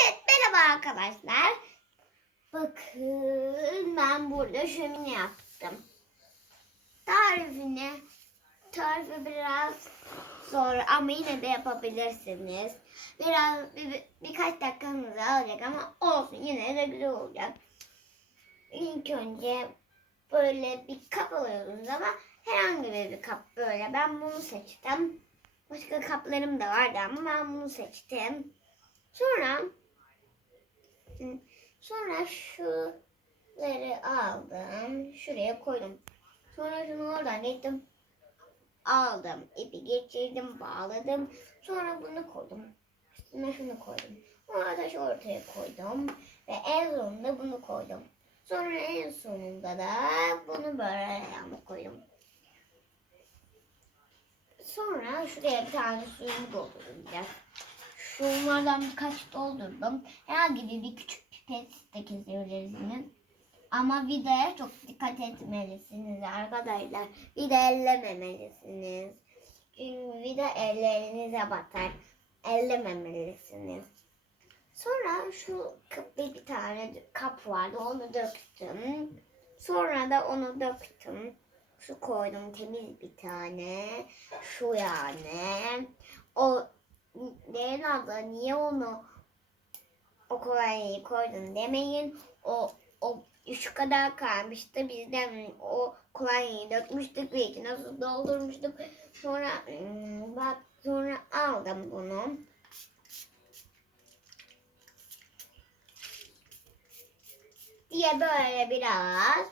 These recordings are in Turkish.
Merhaba arkadaşlar. Bakın ben burada şömine yaptım. Tarifi biraz zor ama yine de yapabilirsiniz. Birkaç dakikanızı alacak ama olsun, yine de güzel olacak. İlk önce böyle bir kap alıyorsunuz ama herhangi bir kap böyle. Ben bunu seçtim. Başka kaplarım da vardı ama ben bunu seçtim. Sonra şuları aldım. Şuraya koydum. Sonra şunu oradan gittim. Aldım. İpi geçirdim. Bağladım. Sonra bunu koydum. Üstüne şunu koydum. Sonra da şu ortaya koydum. Ve en sonunda bunu koydum. Sonra en sonunda da bunu böyle yanına koydum. Sonra şuraya bir tane suyumu dolduracağım. Şunlardan birkaç doldurdum. Herhangi bir küçük pipet de kesebilirsiniz. Ama vidaya çok dikkat etmelisiniz arkadaşlar. Vida ellememelisiniz. Çünkü vida ellerinize batar. Ellememelisiniz. Sonra şu bir tane kap vardı, onu döktüm. Sonra da onu döktüm. Şu koydum, temiz bir tane. Şu yani. O Leyla niye onu o kolonyayı koydun demeyin. O şu kadar kalmıştı. Bizden o kolonyayı dökmüştük ve içine su doldurmuştuk. Sonra aldım bunu. Diye böyle biraz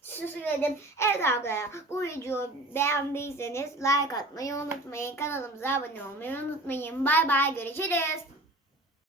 süsledim. Evet arkadaşlar, bu videoyu beğendiyseniz like atmayı unutmayın. Kanalımıza abone olmayı unutmayın. Bay bay, görüşürüz.